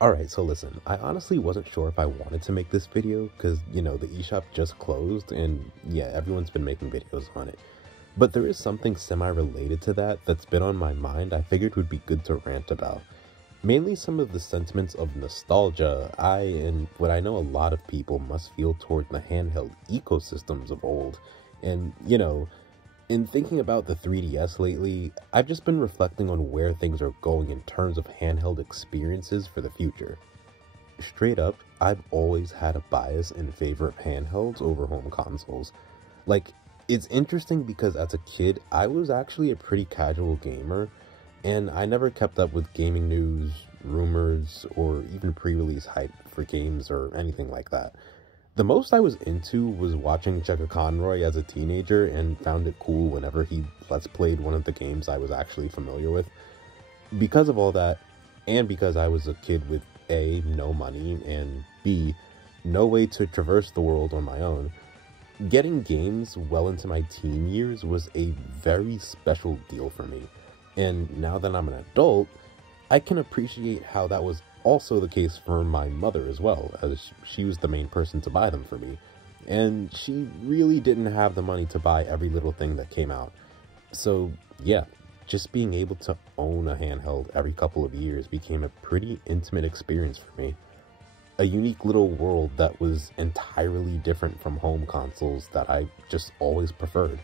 Alright, so listen, I honestly wasn't sure if I wanted to make this video because, the eShop just closed and yeah, everyone's been making videos on it. But there is something semi-related to that that's been on my mind I figured would be good to rant about. Mainly some of the sentiments of nostalgia and what I know a lot of people must feel toward the handheld ecosystems of old. And, in thinking about the 3DS lately, I've just been reflecting on where things are going in terms of handheld experiences for the future. Straight up, I've always had a bias in favor of handhelds over home consoles. Like, it's interesting because as a kid, I was actually a pretty casual gamer, and I never kept up with gaming news, rumors, or even pre-release hype for games or anything like that. The most I was into was watching Checker Conroy as a teenager and found it cool whenever he let's played one of the games I was actually familiar with. Because of all that, and because I was a kid with A, no money, and B, no way to traverse the world on my own, getting games well into my teen years was a very special deal for me. And now that I'm an adult, I can appreciate how that was also the case for my mother as well, as she was the main person to buy them for me. And she really didn't have the money to buy every little thing that came out. So yeah, just being able to own a handheld every couple of years became a pretty intimate experience for me. A unique little world that was entirely different from home consoles that I just always preferred.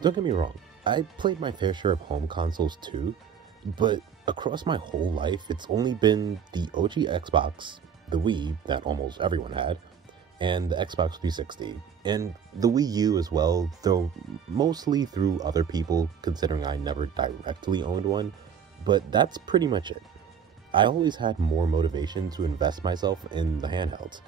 Don't get me wrong, I played my fair share of home consoles too, but across my whole life, it's only been the OG Xbox, the Wii that almost everyone had, and the Xbox 360, and the Wii U as well, though mostly through other people, considering I never directly owned one, but that's pretty much it. I always had more motivation to invest myself in the handhelds.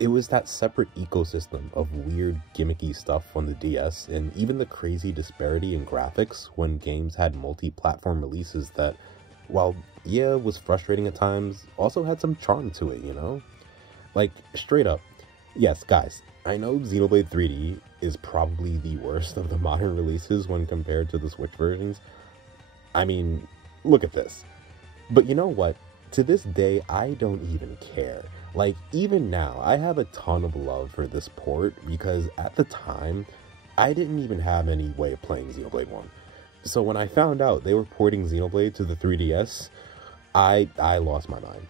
It was that separate ecosystem of weird, gimmicky stuff on the DS, and even the crazy disparity in graphics when games had multi-platform releases that, while yeah, was frustrating at times, also had some charm to it, Like, straight up, yes, guys, I know Xenoblade 3D is probably the worst of the modern releases when compared to the Switch versions. I mean, look at this. But you know what? To this day, I don't even care. Like, even now, I have a ton of love for this port because at the time, I didn't even have any way of playing Xenoblade 1. So when I found out they were porting Xenoblade to the 3DS, I lost my mind.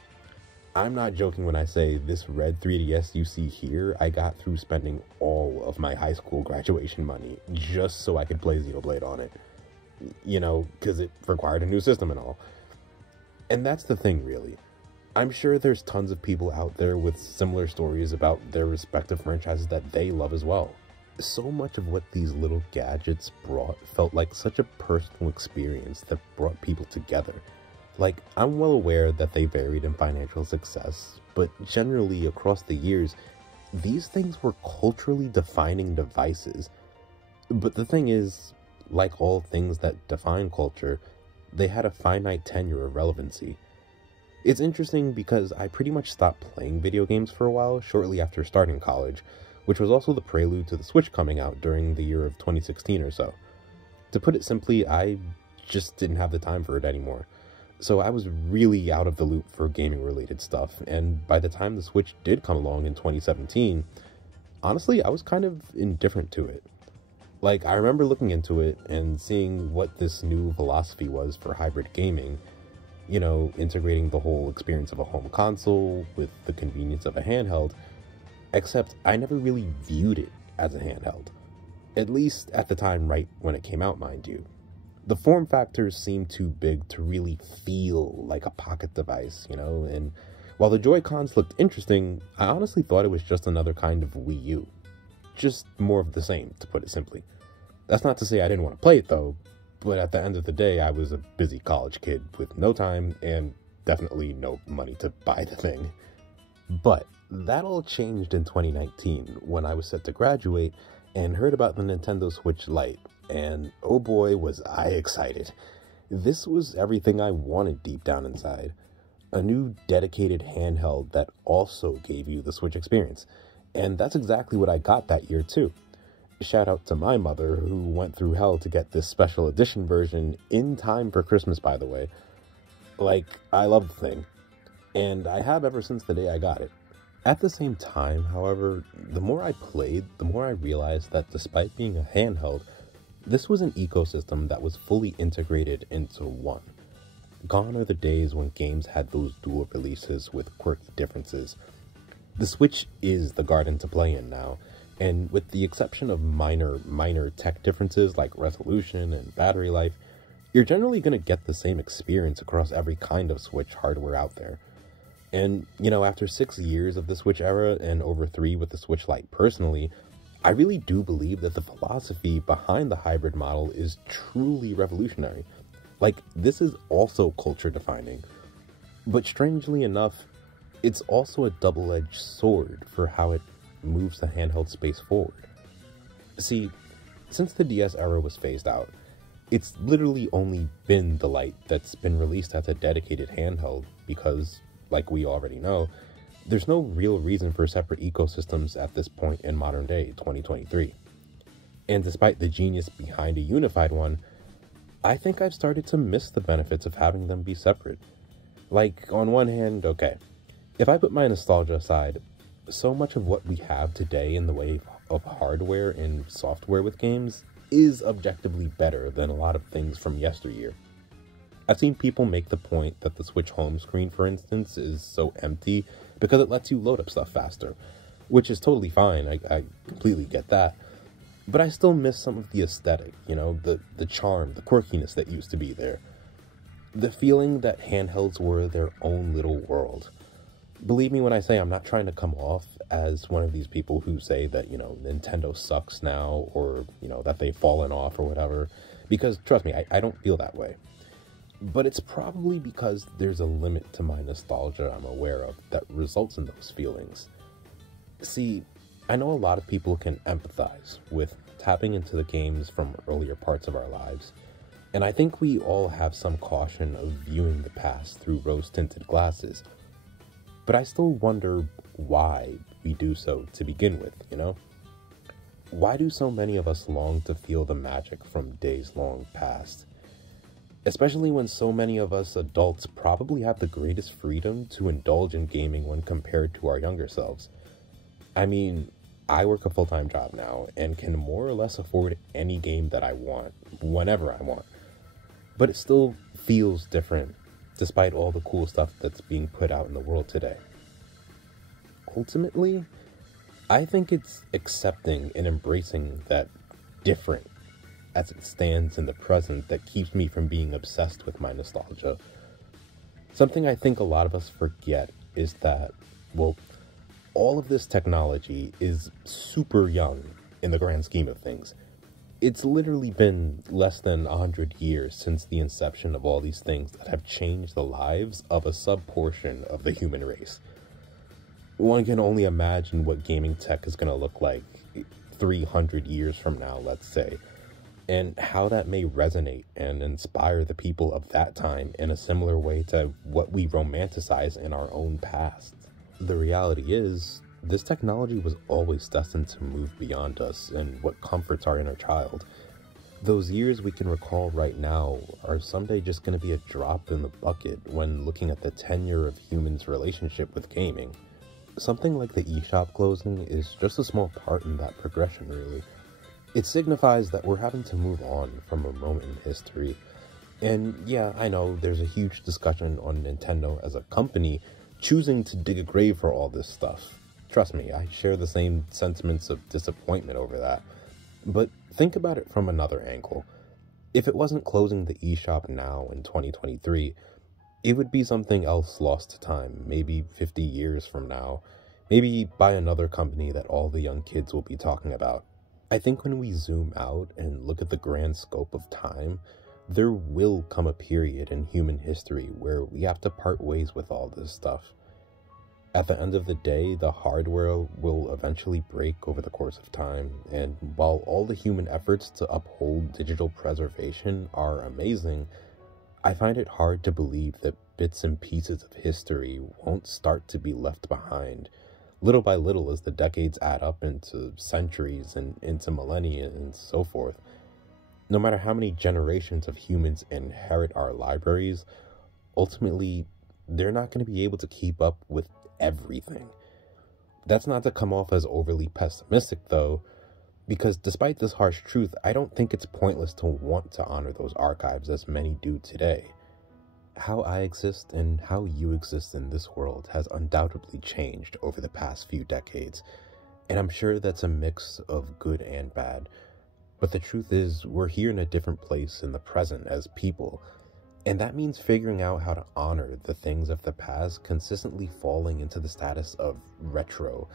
I'm not joking when I say this red 3DS you see here, I got through spending all of my high school graduation money just so I could play Xenoblade on it. Because it required a new system and all. And that's the thing, really. I'm sure there's tons of people out there with similar stories about their respective franchises that they love as well. So much of what these little gadgets brought felt like such a personal experience that brought people together. Like, I'm well aware that they varied in financial success, but generally across the years, these things were culturally defining devices. But the thing is, like all things that define culture, they had a finite tenure of relevancy. It's interesting because I pretty much stopped playing video games for a while shortly after starting college, which was also the prelude to the Switch coming out during the year of 2016 or so. To put it simply, I just didn't have the time for it anymore. So I was really out of the loop for gaming related stuff, and by the time the Switch did come along in 2017, honestly, I was kind of indifferent to it. Like, I remember looking into it and seeing what this new philosophy was for hybrid gaming, integrating the whole experience of a home console with the convenience of a handheld, except I never really viewed it as a handheld. At least at the time right when it came out, mind you. The form factors seemed too big to really feel like a pocket device, and while the Joy-Cons looked interesting, I honestly thought it was just another kind of Wii U. Just more of the same, to put it simply. That's not to say I didn't want to play it though, but at the end of the day, I was a busy college kid with no time and definitely no money to buy the thing. But that all changed in 2019 when I was set to graduate and heard about the Nintendo Switch Lite, and oh boy was I excited. This was everything I wanted deep down inside. A new dedicated handheld that also gave you the Switch experience, and that's exactly what I got that year too. Shout out to my mother, who went through hell to get this special edition version in time for Christmas, by the way. Like, I love the thing. and I have ever since the day I got it. At the same time, however, the more I played, the more I realized that despite being a handheld, this was an ecosystem that was fully integrated into one. Gone are the days when games had those dual releases with quirky differences. The Switch is the garden to play in now, and with the exception of minor tech differences like resolution and battery life, you're generally going to get the same experience across every kind of Switch hardware out there. And, after 6 years of the Switch era and over 3 with the Switch Lite personally, I really do believe that the philosophy behind the hybrid model is truly revolutionary. Like, this is also culture defining. But strangely enough, it's also a double-edged sword for how it moves the handheld space forward. See, since the DS era was phased out, it's literally only been the Lite that's been released as a dedicated handheld because, like we already know, there's no real reason for separate ecosystems at this point in modern day 2023. And despite the genius behind a unified one, I think I've started to miss the benefits of having them be separate. Like, on one hand, okay, if I put my nostalgia aside, so much of what we have today in the way of hardware and software with games is objectively better than a lot of things from yesteryear. I've seen people make the point that the Switch home screen, for instance, is so empty because it lets you load up stuff faster, which is totally fine. I completely get that. But I still miss some of the aesthetic, the charm, the quirkiness that used to be there. The feeling that handhelds were their own little world. Believe me when I say I'm not trying to come off as one of these people who say that, Nintendo sucks now, or, that they've fallen off or whatever. Because, trust me, I don't feel that way. But it's probably because there's a limit to my nostalgia I'm aware of that results in those feelings. See, I know a lot of people can empathize with tapping into the games from earlier parts of our lives, and I think we all have some caution of viewing the past through rose-tinted glasses. But I still wonder why we do so to begin with, Why do so many of us long to feel the magic from days long past? Especially when so many of us adults probably have the greatest freedom to indulge in gaming when compared to our younger selves. I mean, I work a full-time job now and can more or less afford any game that I want, whenever I want. But it still feels different, despite all the cool stuff that's being put out in the world today. Ultimately, I think it's accepting and embracing that different as it stands in the present that keeps me from being obsessed with my nostalgia. Something I think a lot of us forget is that, all of this technology is super young in the grand scheme of things. It's literally been less than 100 years since the inception of all these things that have changed the lives of a sub-portion of the human race. One can only imagine what gaming tech is going to look like 300 years from now, let's say, and how that may resonate and inspire the people of that time in a similar way to what we romanticize in our own past. The reality is, this technology was always destined to move beyond us and what comforts our inner child. Those years we can recall right now are someday just going to be a drop in the bucket when looking at the tenure of humans' relationship with gaming. Something like the eShop closing is just a small part in that progression, really. It signifies that we're having to move on from a moment in history. And yeah, I know there's a huge discussion on Nintendo as a company choosing to dig a grave for all this stuff. Trust me, I share the same sentiments of disappointment over that. But think about it from another angle. If it wasn't closing the eShop now in 2023, it would be something else lost to time, maybe 50 years from now, maybe by another company that all the young kids will be talking about. I think when we zoom out and look at the grand scope of time, there will come a period in human history where we have to part ways with all this stuff. At the end of the day, the hardware will eventually break over the course of time, and while all the human efforts to uphold digital preservation are amazing, I find it hard to believe that bits and pieces of history won't start to be left behind, little by little as the decades add up into centuries and into millennia and so forth. No matter how many generations of humans inherit our libraries, ultimately, they're not going to be able to keep up with everything. That's not to come off as overly pessimistic, though, because despite this harsh truth, I don't think it's pointless to want to honor those archives as many do today. How I exist and how you exist in this world has undoubtedly changed over the past few decades, and I'm sure that's a mix of good and bad. But the truth is, we're here in a different place in the present as people, and that means figuring out how to honor the things of the past, consistently falling into the status of retro,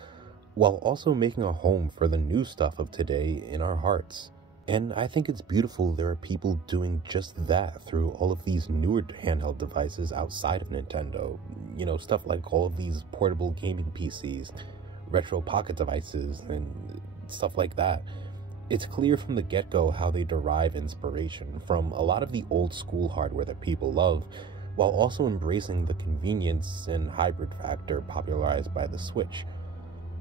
while also making a home for the new stuff of today in our hearts. And I think it's beautiful there are people doing just that through all of these newer handheld devices outside of Nintendo. You know, stuff like all of these portable gaming PCs, retro pocket devices, and stuff like that. It's clear from the get-go how they derive inspiration from a lot of the old school hardware that people love, while also embracing the convenience and hybrid factor popularized by the Switch.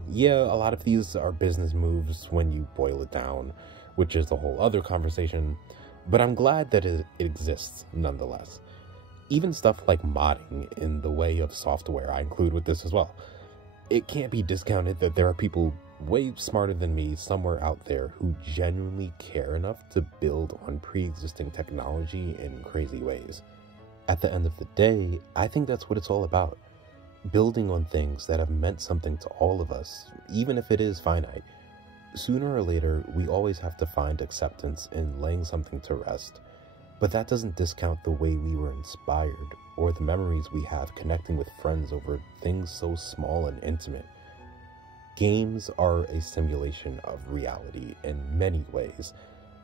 Yeah, a lot of these are business moves when you boil it down, which is a whole other conversation, but I'm glad that it exists nonetheless. Even stuff like modding in the way of software I include with this as well. It can't be discounted that there are people way smarter than me somewhere out there who genuinely care enough to build on pre-existing technology in crazy ways. At the end of the day, I think that's what it's all about. Building on things that have meant something to all of us, even if it is finite. Sooner or later, we always have to find acceptance in laying something to rest, but that doesn't discount the way we were inspired or the memories we have connecting with friends over things so small and intimate. Games are a simulation of reality in many ways,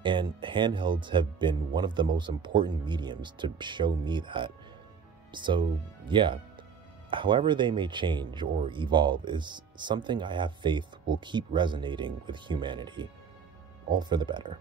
and handhelds have been one of the most important mediums to show me that. So yeah, however they may change or evolve is something I have faith will keep resonating with humanity, all for the better.